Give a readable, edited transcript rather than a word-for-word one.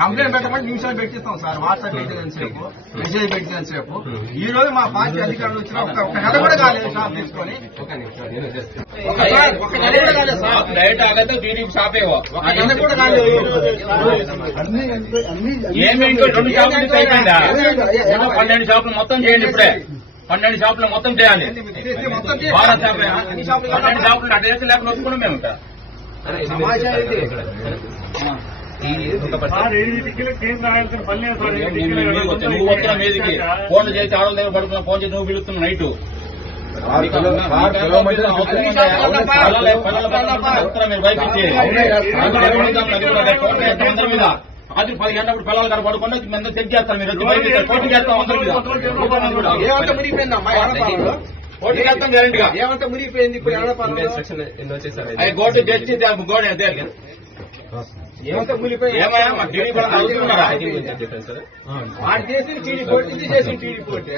Complaint పెట్టమంటే నిమిషాలు పెట్టిస్తాం sir. WhatsApp పెట్టిన సేపు, మెసేజ్ పెట్టిన సేపు. ఈ రోజు మా పార్టీ అధికారులు వచ్చిన ఒక నెల కూడా కాలేదు షాప్ తీసుకొని. ఒక నెల కూడా కాలేదు సార్. డైరెక్ట్ ఆగతే బీడీ షాప్ ఒక నెల కూడా కాలేదు. ఏమి 2 షాపులు అయిపోయిందా? 12 షాపులు మొత్తం చేయండి. ఇప్పుడే 12 షాపులు మొత్తం చేయాలి. భారత్ షాపులు 12 షాపులు అటు చేసి లేకుండా వచ్చుకున్నాం మేము. నువ్వు వస్తున్నా మీదికి ఫోన్లు చేసి ఆడల దగ్గర పడుతున్నా, ఫోన్ చేసి నువ్వు పిలుస్తున్నావు నైట్ మీరు బయటికి మీద అది 10 గంటప్పుడు పిల్లలు గారు పడుకున్నా మీద చెక్ చేస్తారు. మీరు వచ్చి బయట పోటీ చేస్తాం. పోటీ చేస్తాం గ్యారెంటీగా. ఏమంటే మురిగిపోయింది ఇప్పుడు గోటు తెచ్చి గోడ ఏమంటే మురిగిపోయింది. ఏమైనా మా టీవీ కూడా చదువుతున్నారా? వాడు చేసిన టీడీ పోటీ, ఇది చేసిన టీడీ పోటీ.